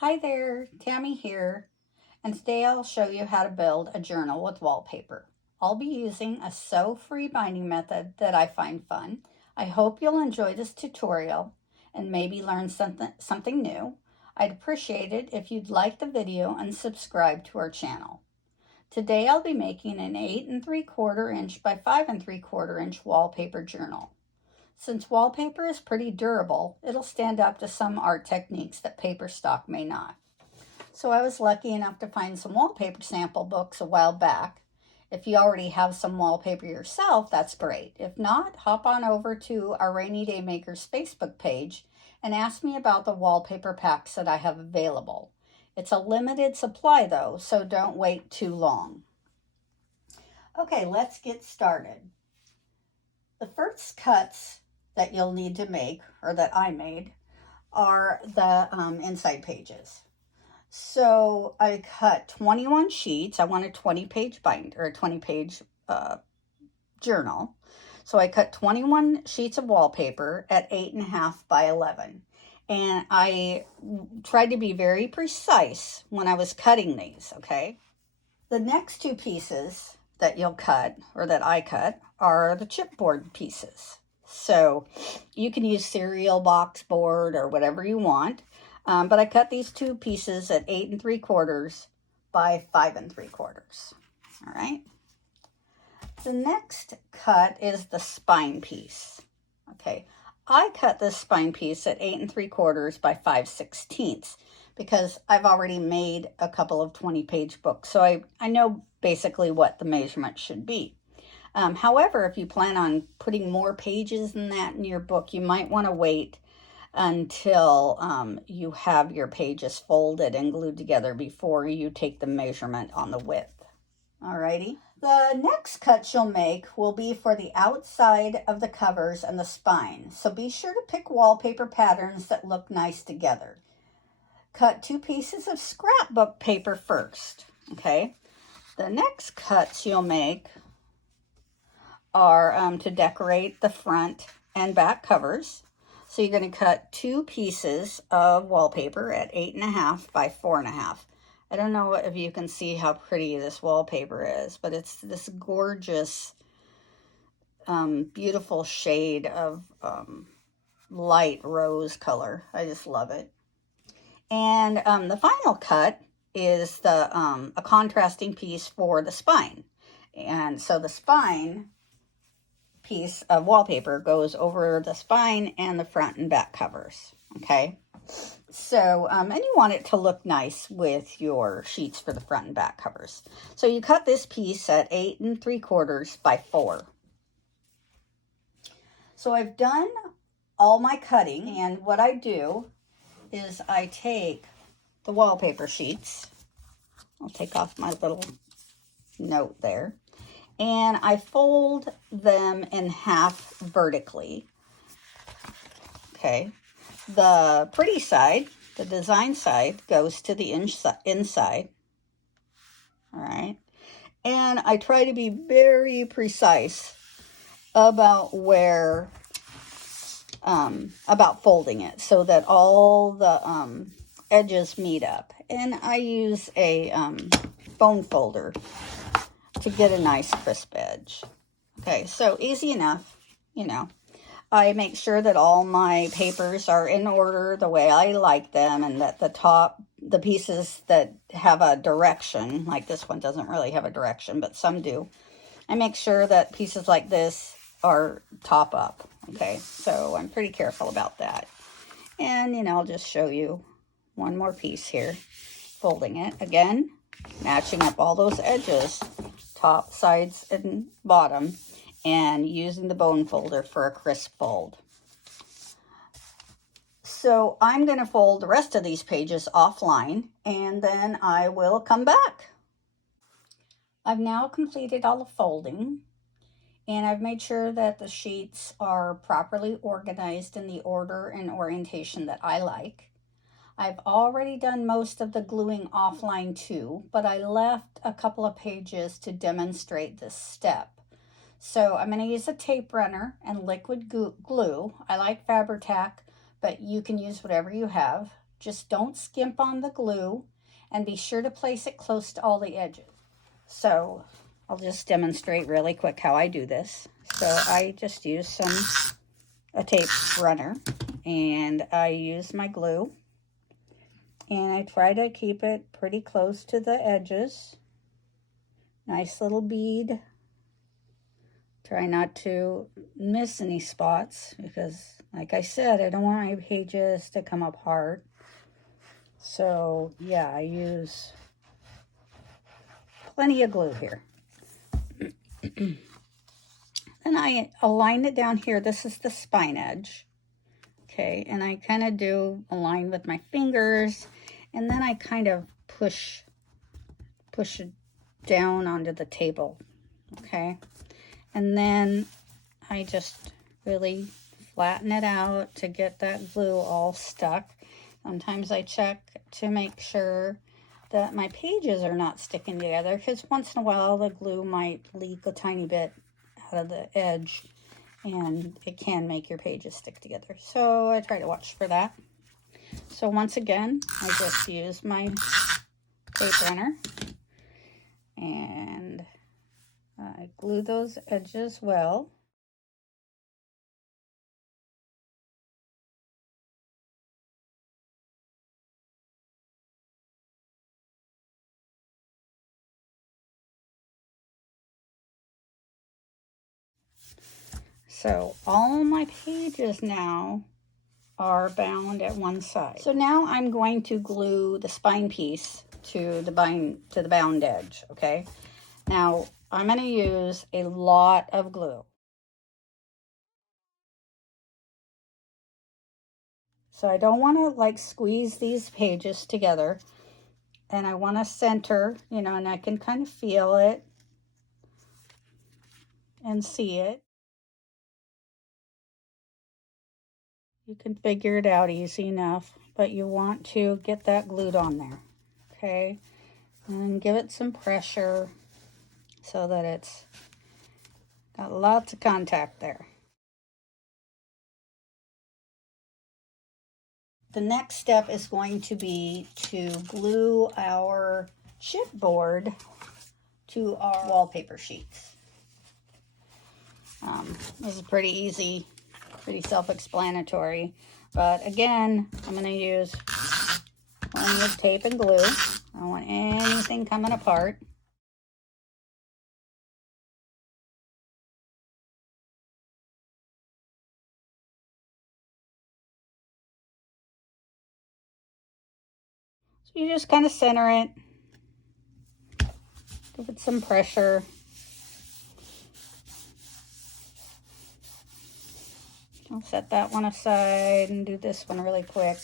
Hi there, Tammy here, and today I'll show you how to build a journal with wallpaper. I'll be using a sew-free binding method that I find fun. I hope you'll enjoy this tutorial and maybe learn something new. I'd appreciate it if you'd like the video and subscribe to our channel. Today I'll be making an 8 3/4 inch by 5 3/4 inch wallpaper journal. Since wallpaper is pretty durable, it'll stand up to some art techniques that paper stock may not. So I was lucky enough to find some wallpaper sample books a while back. If you already have some wallpaper yourself, that's great. If not, hop on over to our Rainy Day Makers Facebook page and ask me about the wallpaper packs that I have available. It's a limited supply though, so don't wait too long. Okay, let's get started. The first cuts that you'll need to make, or that I made, are the inside pages. So I cut 21 sheets. I want a 20-page binder, or a 20-page journal. So I cut 21 sheets of wallpaper at 8.5 by 11. And I tried to be very precise when I was cutting these, okay? The next two pieces that you'll cut, or that I cut, are the chipboard pieces. So you can use cereal box board or whatever you want. But I cut these two pieces at 8 3/4 by 5 3/4. All right. The next cut is the spine piece. Okay. I cut this spine piece at 8 3/4 by 5/16 because I've already made a couple of 20-page books. So I know basically what the measurement should be. However, if you plan on putting more pages than that in your book, you might want to wait until you have your pages folded and glued together before you take the measurement on the width. Alrighty. The next cut you'll make will be for the outside of the covers and the spine. So be sure to pick wallpaper patterns that look nice together. Cut 2 pieces of scrapbook paper first. Okay. The next cuts you'll make are to decorate the front and back covers. So you're going to cut 2 pieces of wallpaper at 8.5 by 4.5. I don't know if you can see how pretty this wallpaper is, but it's this gorgeous, beautiful shade of light rose color. I just love it. And the final cut is the a contrasting piece for the spine. And so the spine piece of wallpaper goes over the spine and the front and back covers. Okay. So, and you want it to look nice with your sheets for the front and back covers. So you cut this piece at 8 3/4 by 4. So I've done all my cutting, and what I do is I take the wallpaper sheets. I'll take off my little note there. And I fold them in half vertically. Okay. The pretty side, the design side, goes to the inside. All right. And I try to be very precise about where, about folding it so that all the edges meet up. And I use a bone folder to get a nice crisp edge. Okay, so easy enough, you know. I make sure that all my papers are in order the way I like them, and that the pieces that have a direction, like this one doesn't really have a direction, but some do. I make sure that pieces like this are top up. Okay, so I'm pretty careful about that. And, you know, I'll just show you one more piece here. Folding it again, matching up all those edges, top, sides, and bottom, and using the bone folder for a crisp fold. So I'm going to fold the rest of these pages offline, and then I will come back. I've now completed all the folding, and I've made sure that the sheets are properly organized in the order and orientation that I like. I've already done most of the gluing offline too, but I left a couple of pages to demonstrate this step. So I'm going to use a tape runner and liquid glue. I like Fabri-Tac, but you can use whatever you have. Just don't skimp on the glue, and be sure to place it close to all the edges. So I'll just demonstrate really quick how I do this. So I just use a tape runner, and I use my glue, and I try to keep it pretty close to the edges. Nice little bead. Try not to miss any spots because, like I said, I don't want my pages to come apart. So yeah, I use plenty of glue here. Then I align it down here. This is the spine edge. Okay, and I kind of do a line with my fingers, and then I kind of push it down onto the table. Okay, and then I just really flatten it out to get that glue all stuck. Sometimes I check to make sure that my pages are not sticking together, because once in a while the glue might leak a tiny bit out of the edge, and it can make your pages stick together. So I try to watch for that. So once again, I just use my tape runner, and I glue those edges well. So all my pages now are bound at one side. So now I'm going to glue the spine piece to the bound edge, okay? Now I'm going to use a lot of glue. So I don't want to like squeeze these pages together, and I want to center, you know, and I can kind of feel it and see it. You can figure it out easy enough, but you want to get that glued on there, okay? And give it some pressure so that it's got lots of contact there. The next step is going to be to glue our chipboard to our wallpaper sheets. This is pretty easy, pretty self-explanatory, but again, I'm going to use plenty of tape and glue. I don't want anything coming apart. So you just kind of center it, give it some pressure. I'll set that one aside and do this one really quick.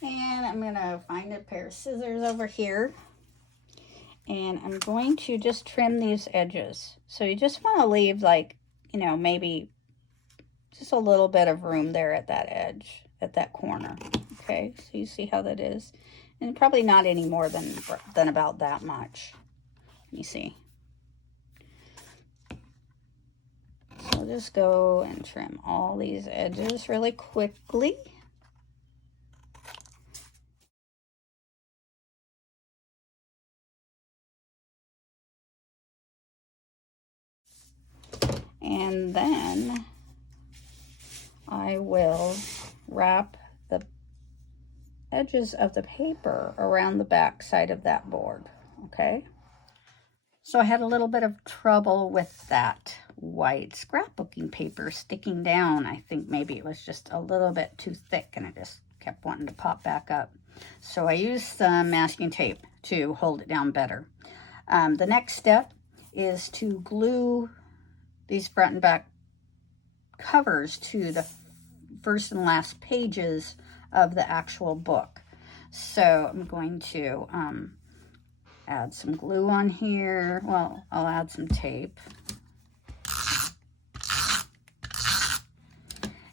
And I'm going to find a pair of scissors over here. And I'm going to just trim these edges. So you just want to leave, like, you know, maybe just a little bit of room there at that edge, at that corner. Okay, so you see how that is. And probably not any more than about that much. You see. So just go and trim all these edges really quickly. And then I will wrap the edges of the paper around the back side of that board, okay? So I had a little bit of trouble with that white scrapbooking paper sticking down. I think maybe it was just a little bit too thick and it just kept wanting to pop back up. So I used some masking tape to hold it down better. The next step is to glue these front and back covers to the first and last pages of the actual book. So I'm going to add some glue on here. Well, I'll add some tape.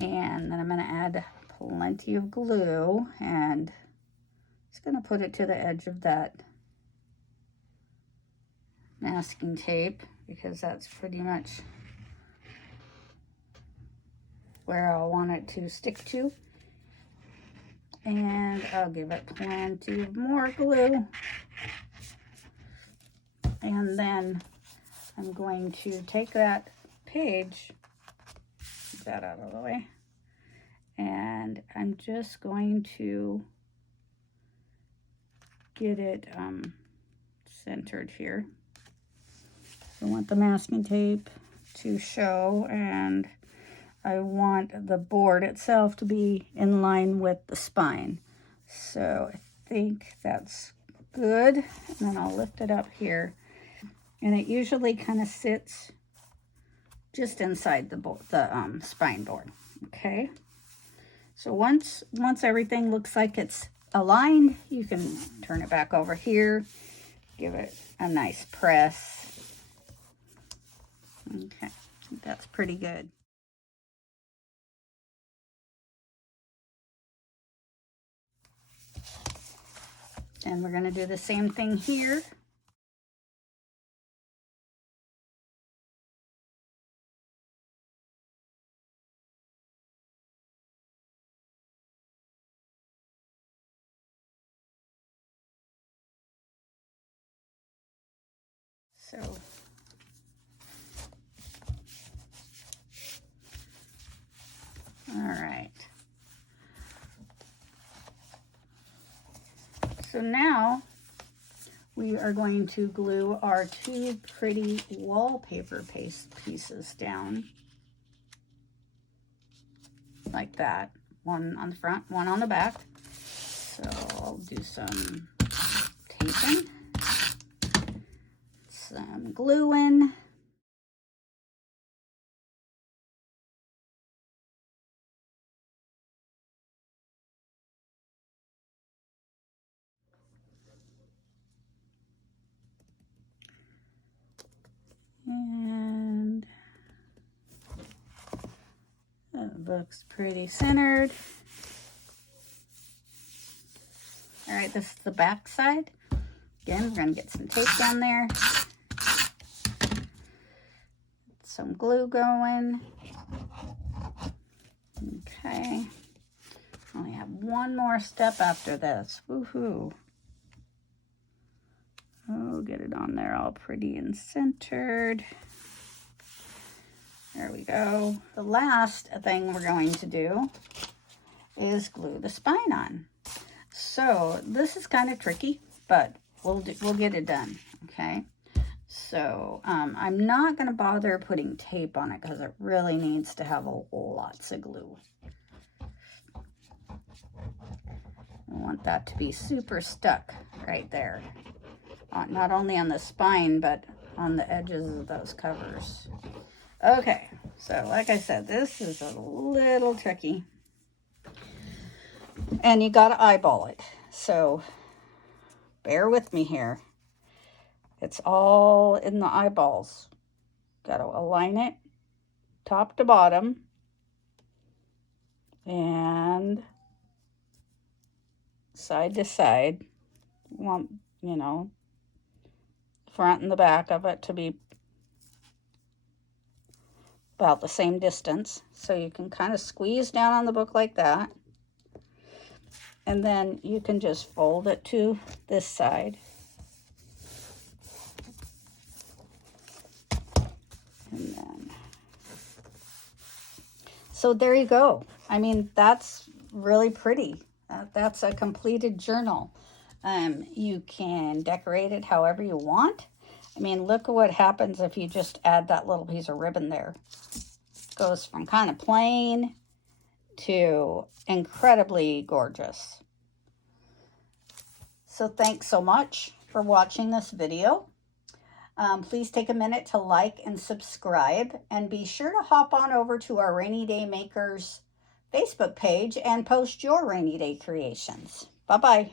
And then I'm going to add plenty of glue, and just going to put it to the edge of that masking tape because that's pretty much where I want it to stick to. And I'll give it plenty of more glue. And then I'm going to take that page, get that out of the way, and I'm just going to get it centered here. I want the masking tape to show, and I want the board itself to be in line with the spine. So I think that's good. And then I'll lift it up here. And it usually kind of sits just inside the spine board. Okay. So once everything looks like it's aligned, you can turn it back over here, give it a nice press. Okay, I think that's pretty good. And we're going to do the same thing here. So all right. So now we are going to glue our two pretty wallpaper paste pieces down like that. One on the front, one on the back. So I'll do some taping, some gluing. And that looks pretty centered. All right, this is the back side. Again, we're going to get some tape down there. Some glue going. Okay. Only have one more step after this. Woohoo. Oh, get it on there all pretty and centered. There we go. The last thing we're going to do is glue the spine on. So this is kind of tricky, but we'll get it done, okay? So I'm not going to bother putting tape on it because it really needs to have lots of glue. I want that to be super stuck right there. Not only on the spine, but on the edges of those covers. Okay, so like I said, this is a little tricky. And you gotta eyeball it. So bear with me here. It's all in the eyeballs. Gotta align it top to bottom. And side to side. Want, you know, front and the back of it to be about the same distance. So you can kind of squeeze down on the book like that. And then you can just fold it to this side. And then, so there you go. I mean, that's really pretty. That's a completed journal. You can decorate it however you want. I mean, look at what happens if you just add that little piece of ribbon there. It goes from kind of plain to incredibly gorgeous. So thanks so much for watching this video. Please take a minute to like and subscribe, and be sure to hop on over to our Rainy Day Makers Facebook page and post your rainy day creations. Bye-bye.